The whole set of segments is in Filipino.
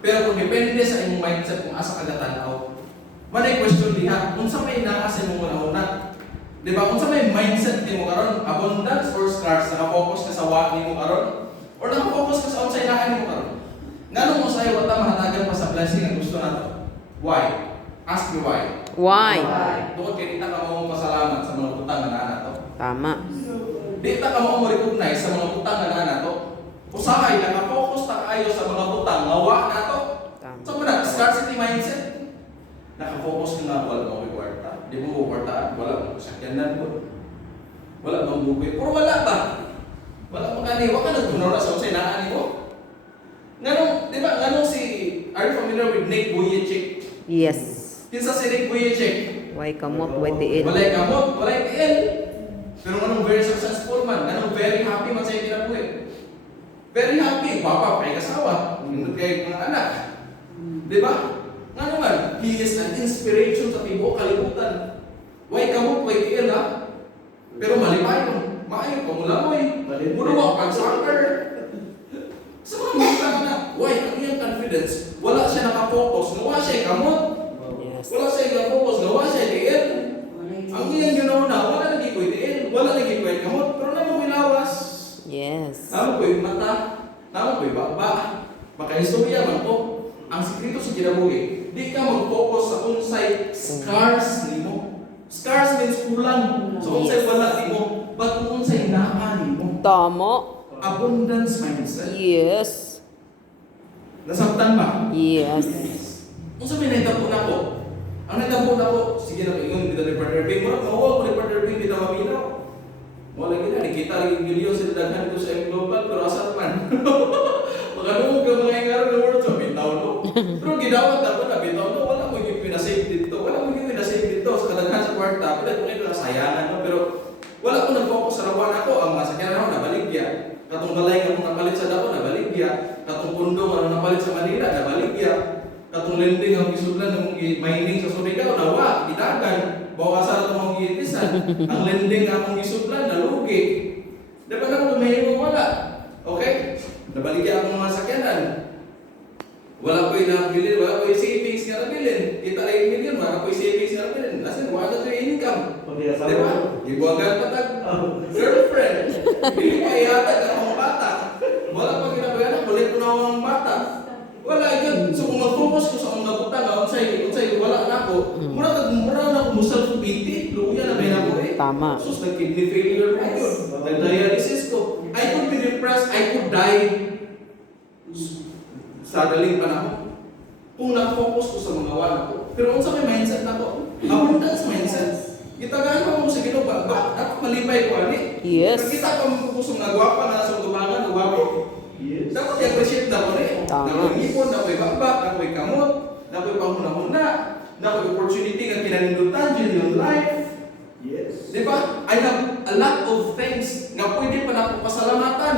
Pero kung depende sa imong mindset kung asa ka gatanaw, manay question diha, unsa may naa sa imong una-una? Di ba? Unsa may mindset nimo karon? Abundance or scarce? Naka-focus ka sa wa nimo karon? Or naka-focus ka sa unsay naa nimo karon? Nganong usahay wa ta mahatagan pa sa blessing ang gusto nato? Why? Ask me why. Why? Tungod kay di ta ka mo pasalamat sa mga utang nga naa nato. Tama. Di ta ka mo recognize sa mga utang nga naa nato. Usahay naka-focus ta kayo sa mga utang nga wa nato. Tama. So muna, scarcity mindset. Naka-focus ka nga wala mo kwarta. Di mo kwarta, wala mo sakyanan mo. Wala mo bukoy. Pero wala ba? Wala mo kani, wa ka nagtunaw na sa unsay naa nimo. Nganong, di ba, nganong si, are you familiar with Nick Vujicic? Yes. Kinsa si Nick Vujicic? Why kamot, why tiil? Walay kamot, walay tiil. Pero nganong very successful man, nganong very happy man sa iya kinabuhi. Very happy, papa, kay kasawa, nindot kay mga anak. Di ba? Nga naman, he is an inspiration sa tibuok kalibutan. Why kamot, why tiil ha? Pero malipayon, maayo, pamulamoy, muluwak, pag-soccer. Sa mga mga na, why? Ang iyang confidence, wala siya nakafocus, nawa siya kamot. Yes. Wala siya nakafocus, nawa siya tiil. Ang iyang ginauna, wala lagi ko tiil, wala lagi ko kamot, pero naman milawas. Yes. Namo ko yung mata, namo ko yung baba. Makaistorya man ko, ang sikreto sa kinabuhi, di ka mag-focus sa unsay scars nimo. Scars means kulang. So unsay wala nimo, but kung unsay naa nimo. Tama. Abundance mindset. Yes. Nasabtan ba? Yes. Unsa may nahitabo na ko? Ang nahitabo na ko, sige na ingon kita ni partner Bing, mura mawag ko ni partner Bing kita maminaw. Wala gina, nakita lagi video sa daghan ko sa global, pero asal man. Magandang ka mga ingaro ng world sa bitaw no. Pero gidawat ako na bitaw no, wala mo yung pinasave dito. Wala mo yung pinasave dito sa kadaghan sa kwarta. Pila ko nito nasayangan no, pero wala ko nag-focus sa rawan ako. Ang masakyan ako nabaligya. Katong balay nga kung napalit sa dako nabaligya. Katong pundo nga napalit sa Manila nabaligya. Katong lending ang gisudlan ng mining sa Surigao nawa, gidagan. Bawasan ito mong giitisan. Ang lending akong gisudlan nalugi. Diba na kung mahirong wala? Okay? Nabaligya akong mga sakyanan. Wala ko yung nabilin, wala ko yung savings nga nabilin. Kita lang yung million, wala ko yung savings nga nabilin. Kasi wala ko yung income. Diba? Ibuwagan pa tag girlfriend. Bili pa ihatag akong bata. Wala pa ginabayan, kulit ko na akong bata. Wala yun. So kung mag-focus ko sa mga butang, unsay wala na ako, mura na ako musal ko binti, luya na may nako eh. Tama. Sus, nag-kidney failure pa yun. Nag-dialysis ko. I could be depressed, I could die. Sa daling panahon. Kung nakafocus ko sa mga wala ko. Pero unsa may mindset na ko? Abundance mindset. Gitagaan pa mo sa Ginoo ba? Dapat malipay ko ani. Yes. Pag kita pa mo kusog na gwapa na sa tubangan, gwapo. Yes. Dapat i-appreciate na ko ni. Tama. Nakoy ipon, nakoy baba, nakoy kamot, nakoy panghuna-huna, nakoy opportunity nga kinanindutan dyan yung life. Yes. Di ba? I have a lot of things nga pwede pa na ako pasalamatan.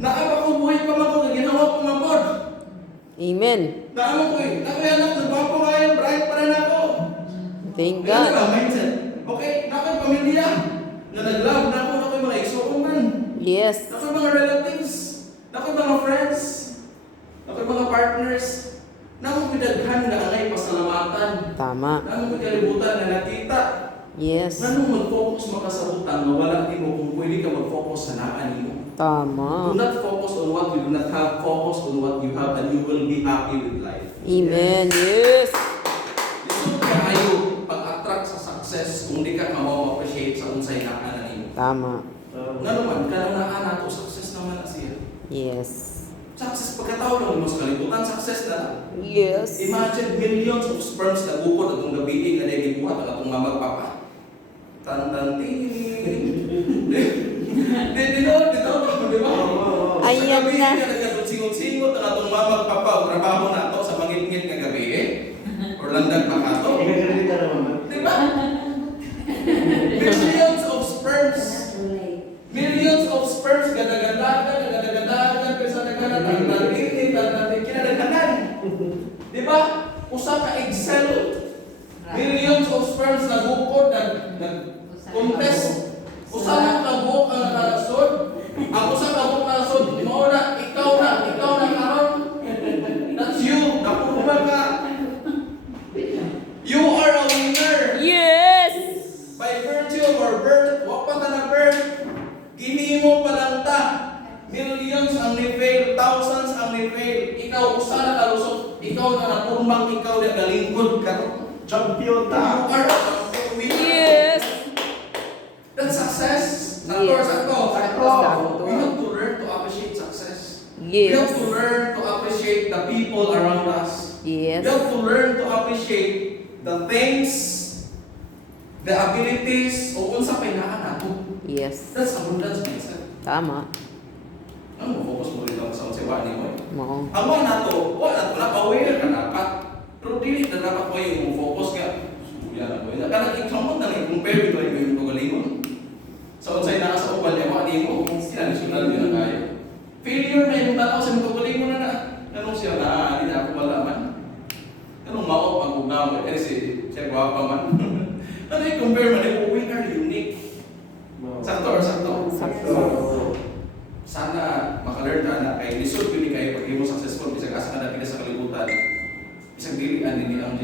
Naaba ko buhay pa man ko, ginawa ko ng God. Amen. Naama ko eh. Nakoy anak, nagwapo nga yan, bright pa rin ako. Thank Ganun God. ba, mindset? Okay, nakoy pamilya. Nga nag-love na ako, nakoy mga igsoon man. Yes. Nakoy mga relatives. Nakoy mga friends. Nakoy mga partners. Nakoy pinaghan na angay pasalamatan. Tama. Nakoy kalibutan na nakita. Yes. Nanong mag-focus makasabutan na wala di mo kung pwede ka mag-focus sa naan mo. Tama. Do not focus on what you do not have, focus on what you have and you will be happy with life. Amen. Yes. Lisod kayo pag-attract sa success kung di ka ma-appreciate sa unsay naan nimo. Tama. Nga naman, kanang naan nato, success naman na siya. Yes. Success pagkatao lang mo sa kalibutan, success na lang. Yes. Imagine millions of sperms na bukod atong gabiin na naibibuhat at atong mamagpapa. Tantanting. Dito, di ba? Ayan Sa gabi na. ka nagkatong-singot-singot ang atong mamagpapa, trabaho na to sa mangit-ngit nga gabi or landag pa ka to. Ikagalita naman. Di ba? Millions of sperms. Millions of sperms gada-gadagan, kaysa nagkanatantantin, kinadaghanan. Di ba? Usa ka egg cell. Millions of sperms nagukod, nag-contest. Usa lang ka buhok ang nakalasod. Ang usa ka buhok na lasod, ikaw na karon. That's you. ikaw usa na kalusot, ikaw na napurmang ikaw na galingkod karon. Champion You ta. are a champion winner. Yes. That's success. Sakto, Yes. sakto. Sakto. We have to learn to appreciate success. We have Yes. to learn to appreciate the people around us. We Yes. have to learn to appreciate the things, the abilities, o unsa pay naa nato. Yes. That's abundance mindset. Tama. Ano mo focus mo rito sa unsa ni mo? Mo. Ang mga nato, wala na aware ka dapat. Pero dili na dapat mo yung focus ka. Suya na ko. Kana i-compare na lang compare ito yung galingon. Sa unsay naa sa uban niya wa nimo, sila ni sunod yun na kayo. Failure na yung tanaw sa mga galingon na. Anong siya na hindi na ako malaman. Anong mao pag-ugaw mo? Kasi siya gwapa man. Ano i-compare man yung we are unique. Sakto or sakto? Sakto. Sana maka-learn na kay lisod yun kayo pag mo successful bisag asa ka na sa kalibutan. Bisag dili ani ang